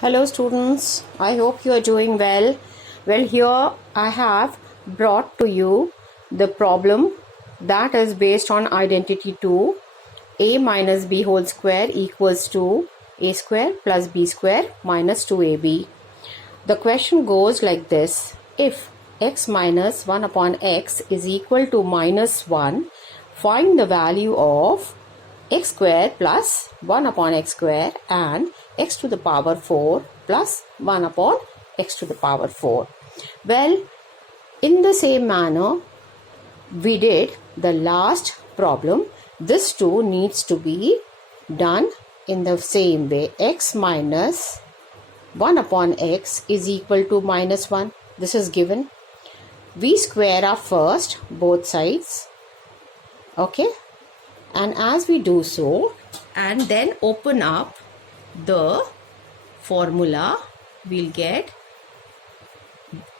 Hello students, I hope you are doing well. Well, here I have brought to you the problem that is based on identity 2. A minus b whole square equals to a square plus b square minus 2ab. The question goes like this. If x minus 1 upon x is equal to minus 1, find the value of x square plus 1 upon x square and x to the power 4 plus 1 upon x to the power 4. Well, in the same manner we did the last problem. This too needs to be done in the same way. X minus 1 upon x is equal to minus 1. This is given. We square up first both sides. Okay. And as we do so, and then open up the formula, we'll get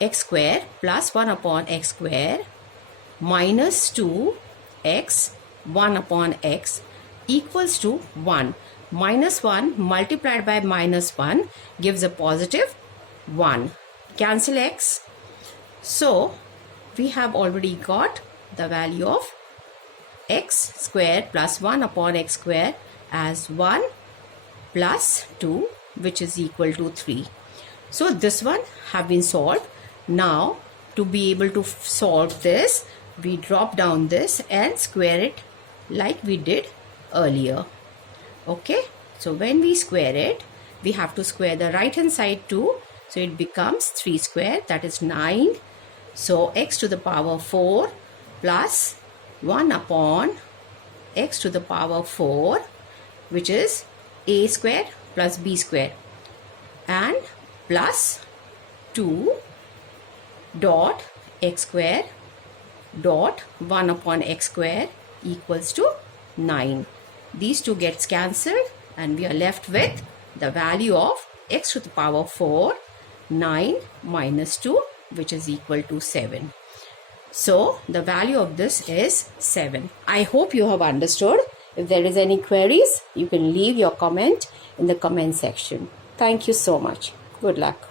x square plus 1 upon x square minus 2x 1 upon x equals to 1. Minus 1 multiplied by minus 1 gives a positive 1. Cancel x. So, we have already got the value of x square plus 1 upon x square as 1 plus 2, which is equal to 3. So this one have been solved. Now to be able to solve this, we drop down this and square it like we did earlier. Okay, so when we square it, we have to square the right hand side too. So it becomes 3 square, that is 9. So x to the power 4 plus 1 upon x to the power 4, which is a square plus b square, and plus 2 dot x square dot 1 upon x square equals to 9. These two gets cancelled and we are left with the value of x to the power 4, 9 minus 2, which is equal to 7. So the value of this is 7. I hope you have understood. If there is any queries, you can leave your comment in the comment section. Thank you so much. Good luck.